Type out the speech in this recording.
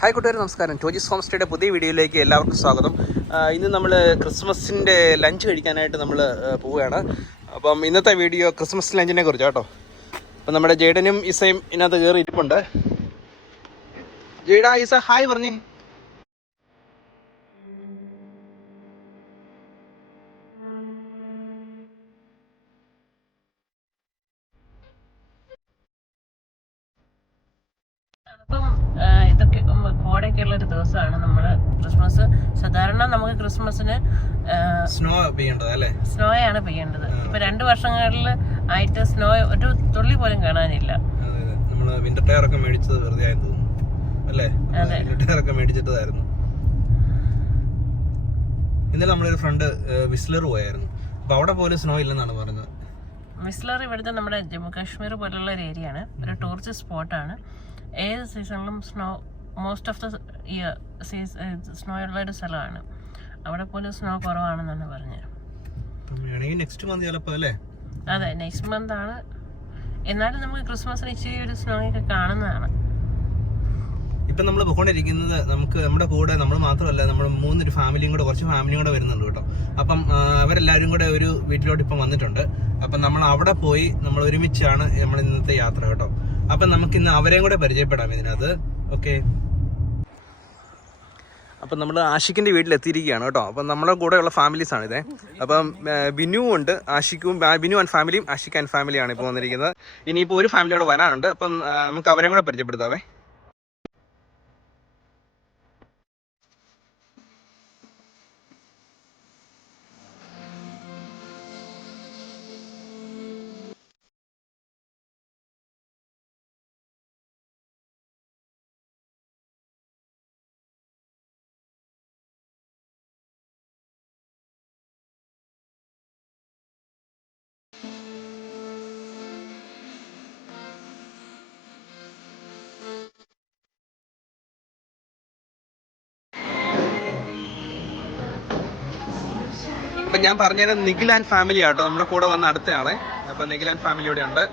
Hi കൂട്ടുകാർ, നമസ്കാരം. ടോജീസ് home സ്റ്റേയുടെ പുതിയ വീഡിയോയിലേക്ക് എല്ലാവർക്കും സ്വാഗതം. ഇന്ന് നമ്മൾ ക്രിസ്മസിൻ്റെ ലഞ്ച് കഴിക്കാനായിട്ട് നമ്മൾ പോവുകയാണ്. അപ്പം ഇന്നത്തെ വീഡിയോ ക്രിസ്മസ് ലഞ്ചിനെ കുറിച്ച് കേട്ടോ. അപ്പം നമ്മുടെ ജേഡനും ഇസയും ഇതിനകത്ത് കയറി ഇരിപ്പുണ്ട്. ജേഡ, ഇസ ഹായ് പറഞ്ഞേ. അപ്പം ഇതൊക്കെ കോടയൊക്കെയുള്ള ഒരു ദിവസമാണ് നമ്മള് ക്രിസ്മസ്. സാധാരണ നമുക്ക് ക്രിസ്മസിന് സ്നോ പെയ്യേണ്ടത് അല്ലേ? സ്നോയാണ് പെയ്യേണ്ടത്. ഇപ്പൊ 2 വർഷങ്ങളിൽ ആയിട്ട് സ്നോ ഒരു തുള്ളി പോലും കാണാനില്ല. നമ്മള് വിന്റർ ടയർ ഒക്കെ മേടിച്ചത് വെറുതെ ആയെന്ന് തോന്നുന്നു അല്ലേ? വിന്റർ ടയർ ഒക്കെ മേടിച്ചിട്ടതായിരുന്നു. ഇന്നലെ നമ്മളൊരു ഫ്രണ്ട് വിസ്ലർ പോയായിരുന്നു. അപ്പൊ അവിടെ പോലും സ്നോ ഇല്ലെന്നാണ് പറഞ്ഞത്. വിസ്ലർ ഇവിടുത്തെ നമ്മുടെ ജമ്മു കാശ്മീർ പോലുള്ള ഒരു ഏരിയ ആണ്, ഒരു ടൂറിസ്റ്റ് സ്പോട്ടാണ്. ഏത് സീസണിലും most of the year snow ഉള്ള ഒരു സ്ഥലമാണ്. അവിടെ പോലും സ്നോ കുറവാണെന്നാണ് പറഞ്ഞത്. നെക്സ്റ്റ് മന്ത് ചിലപ്പോൾ അല്ലേ? അതെ, നെക്സ്റ്റ് മന്ത് ആണ്. എന്നാലും നമുക്ക് ക്രിസ്മസിന് ഇച്ചിരി ഒരു സ്നോ ഒക്കെ കാണുന്നതാണ്. ഇപ്പൊ നമ്മൾ പോയിക്കൊണ്ടിരിക്കുന്നത് നമ്മുടെ കൂടെ നമ്മൾ മാത്രമല്ല, നമ്മൾ കുറച്ച് ഫാമിലിയും കൂടെ വരുന്നുണ്ട് കേട്ടോ. അപ്പം അവരെല്ലാവരും കൂടെ ഒരു വീട്ടിലോട്ട് ഇപ്പം വന്നിട്ടുണ്ട്. അപ്പം നമ്മൾ അവിടെ പോയി നമ്മൾ ഒരുമിച്ചാണ് നമ്മൾ ഇന്നത്തെ യാത്ര കേട്ടോ. അപ്പം നമുക്ക് ഇന്ന് അവരെയും കൂടെ പരിചയപ്പെടാം ഇതിനകത്ത്. ഓക്കെ, അപ്പം നമ്മൾ ആഷിക്കിന്റെ വീട്ടിലെത്തിയിരിക്കുകയാണ് കേട്ടോ. അപ്പം നമ്മുടെ കൂടെയുള്ള ഫാമിലീസാണ് ഇതേ. അപ്പം ബിനു ഉണ്ട്, ബിനു ആൻഡ് ഫാമിലിയും ആഷിക് ആൻഡ് ഫാമിലിയാണ് ഇപ്പോൾ വന്നിരിക്കുന്നത്. ഇനിയിപ്പോൾ ഒരു ഫാമിലിയോടെ വരാനുണ്ട്. അപ്പം നമുക്ക് അവരെയും കൂടെ പരിചയപ്പെടുത്താവേ. അപ്പൊ ഞാൻ പറഞ്ഞത് നിഖിൽ ആൻഡ് ഫാമിലി ആട്ടോ നമ്മുടെ കൂടെ വന്ന അടുത്തയാളെ. അപ്പൊ നിഖിൽ ആൻഡ് ഫാമിലി ഇവിടെ ഉണ്ട്.